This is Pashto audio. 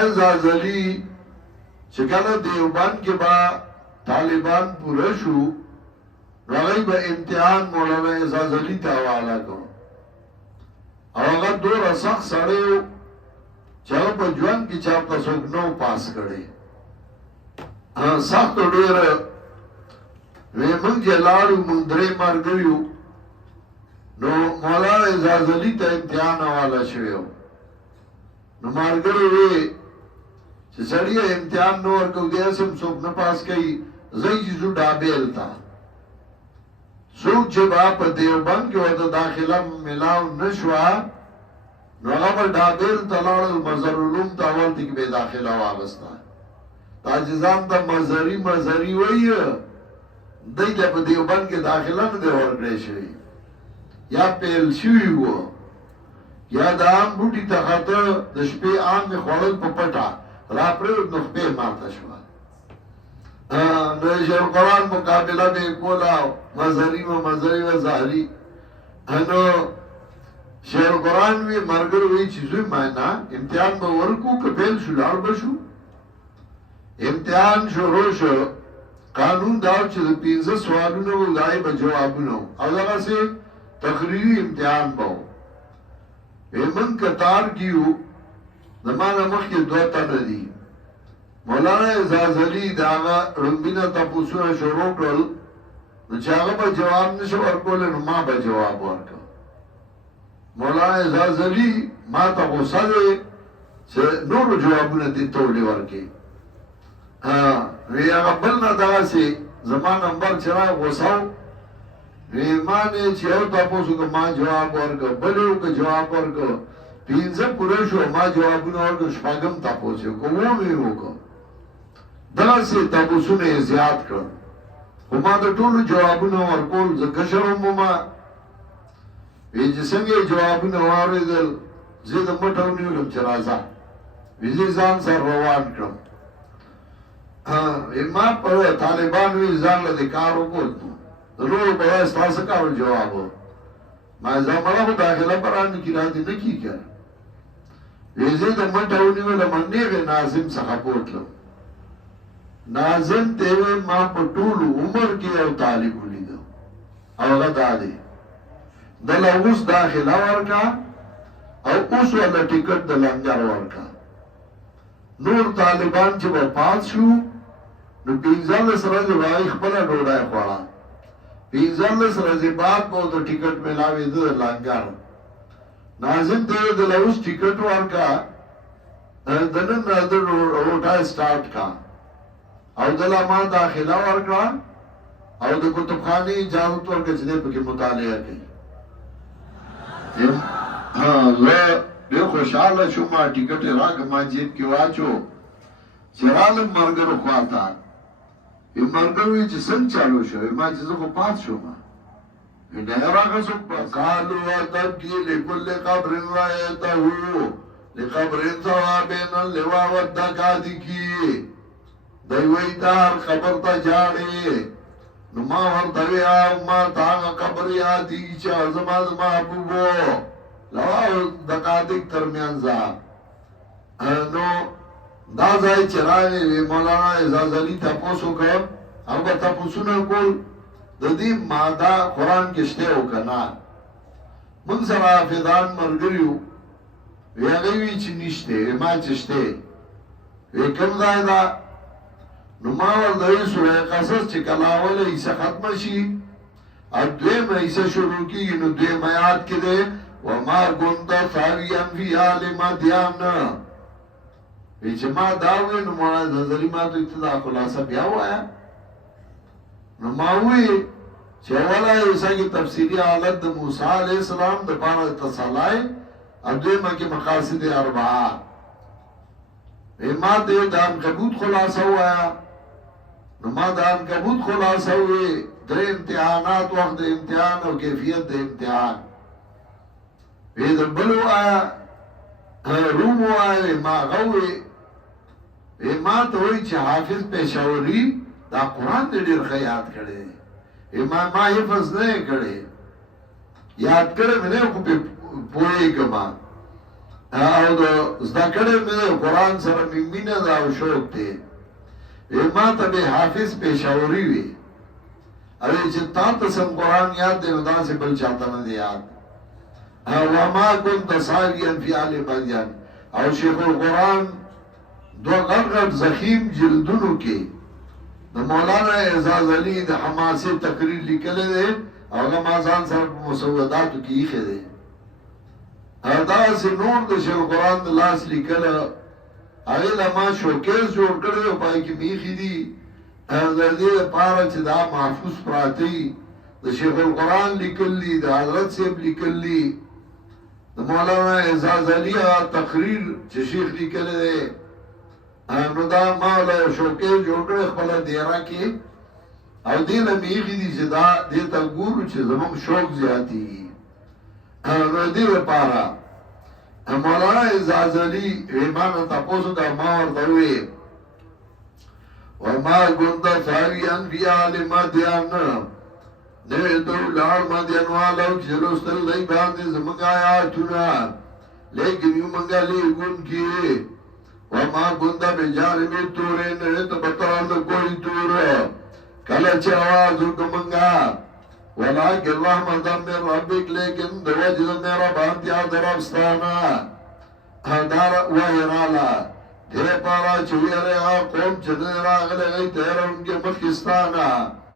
مولانا زازلی چکل دیوبند کے با طالبان پورا شو رغی با امتحان مولانا زازلی تاوالا کو او اگر دور سخت سڑیو چاہو پا جوان کی چاپتا سوک نو پاس کرے سخت دیر ویمن جلالو مندرے مرگریو نو مولانا زازلی تا امتحان والا شویو نو مرگرو وی چه سڑی امتحان نو ورکو دیاسم سوک نپاس کئی زی جیزو ڈابیل تا سوک چه با دیوبند که وقت داخله ملاو نشوا نو اغا با ڈابیل تلال المزر علوم تاول تک بے داخله واغستا تاجزان تا مزری وی دی تا پا دیوبند که داخله نده ورکڑے شوی یا پیل شوی ہوا یا دا آم بوٹی تا خطا دشپی آم می خوڑل پا پتا را پریو نخپی مارتا شوا نوشر قرآن مقابلہ بے کولا مزری و ظاہری انو شیر قرآن وی مرگر وی چیزوی مائنا امتحان با ورکو کپیل شو لار بشو امتحان شروع شو قانون داو چه دا 15 سوالونو و دائی با جوابونو او داگا سے تقریری امتحان باو من کتار کیو زمانا مخی دوتا ندی مولانا زازلی داغا رنبینا تپوسونا شروع کرل نو چاگا با جواب نشو ورکولی نو ما با جواب ورکل مولانا زازلی ما تا غصہ دے چه نورو جوابونا دی تولی ورکی وی آغا بلنا داغا سی زمان نمبر چرا غصاو ریمانے چیو تاپوسو که ما جواب ورکا بلیو که جواب ورکا پینزه پورشو ما جوابونو ورکا شپاگم تاپوسیو که وومیو که دا سی تاپوسو نے زیاد کر خو ما دا طولو جوابونو ورکول زکشرم ما ویجی سنگی جوابونو واردل زید مٹونیو لم چرازا ویجی زان سر روان کرم ما پر طالبان وی زان لدکارو کولتو ضرور بڑا استاسا کارو جوابو ما زمانا کو داخلہ پر آنے کی راتی نکی کر ویزی دا مٹونیو لمنیغ نازم سخپوت لم نازم تیوے ما پا طول عمر کی او طالبو لیدو او غدا دے دل اوز داخلہ ورکا او اس والا ٹکٹ دلنگر ورکا نور طالبان چه با پاس شو نو پینزال سرز وائی خبلا ڈوڑای خوڑا پینزال سرز بات با دا ٹکٹ ملاوی دا لنگر نازم تیوے دل اوز ٹکٹ ورکا دنن نادر روٹای سٹارٹ کا او دلا ما داخلہ ورکا او دا کتب خانی اجازت ورکا چنے پکی مطالعہ کی بے خوشحال شما ٹکٹ راک ما جیب کی واچو چرالم مرگر خواتا یہ مرگروی چی سن چالو شو ما چیزو کو پاس شما نیرا کا سک پاس قالو ادب کی لکل قبر رایتا ہو لقبر ثوابین اللوا ودکادی کی دیوئی دار قبر تا جاڑے نما ورطوی آو ما تاغا قبر یادی چا زماز محبوبو لواو دقادق ترمیان زا نو دا زائی چرائنی وی مولانا ازازلی تپوسو کر او با تپوسو نکول دا دی مادا قرآن کشتے ہو کنا من سر آفیدان مرگریو وی اگیوی چی نشتے وی ما چشتے وی کم دائی دا نماور دوی سورہ قصص چی کلاول ایسا ختم شی اب دویم ایسا شروع کی نو دویم آیات کی دے وَمَا كُنْتَ ثَاوِيًا فِي آلِ مَدْيَانَ ویچے ما داوئے نو مولانا زلزلی ما تو ابتدا خلاصہ بیا ہوا ہے نو ماوئے چه اولا ایسا کی تفسیری حالت دا موسیٰ علیہ السلام دا پارا اتصالائے اب دویم کی مقاصد اربعہ ما دے دان کبوت خلاصہ ہوا ہے نو ما دان کبوت خلاصہ ہوئے در امتحانات وقت امتحان و کیفیت در امتحان وید بلو آیا رومو آیا ما غوی ما توی چه حافظ پیشوری دا قرآن دے دیر خیاد کرده ما حفظ نہیں کرده یاد کرده منه کو پی پوئی کما او د زده کړې مې د قرآن سره مې مینه ده او شوق دی ما ته به حافظ پېښوري وي اوی چې تا ته سم قرآن یاد دی نو داسې بل چاته نه دی یاد وما كنت ساويا في آل مدين او شیخ القرآن دو غرغر زخیم جلدونو کې د مولانا اعزاز علی د حماسه تقریر لیکل دی او ما ځان سره مسوداتو کې یې خېده دا سه نور د شیخ القرآن د لاس لیکل هغه لما شوکیس جوړ کړی او پای کې میخي دي د دې لپاره چې دا محفوظ پراتی د شیخ القرآن لیکلی د حضرت صاحب لیکلی د مولانا اعزاز علی تقریر چې شیخ لیکل دی نو دا مولا شوکیس جوړ کړی خپل دیره کې او دې له میخي دي چې دا دې ته ګورو چې زموږ شوق زیاتی نو دې لپاره مولانا اعزاز علی ایمان تاسو دا ما ورته وی وما كنت ثاويا في آل مدين نوی تو لار مدین والو چلوستر لئی باندې زمنګ آیاتونه لیکن یو منګا لیکون کی وما كنت بجانب تورې نه ته بطال کوئی تور کله چې आवाज وکمنګا ولكن رحمت من ربك لیکن د وجه میرا باندې درفستانه هدار وهرالا دې پارا چې ویره قوم چې راغله غي تهرون کې مخستانه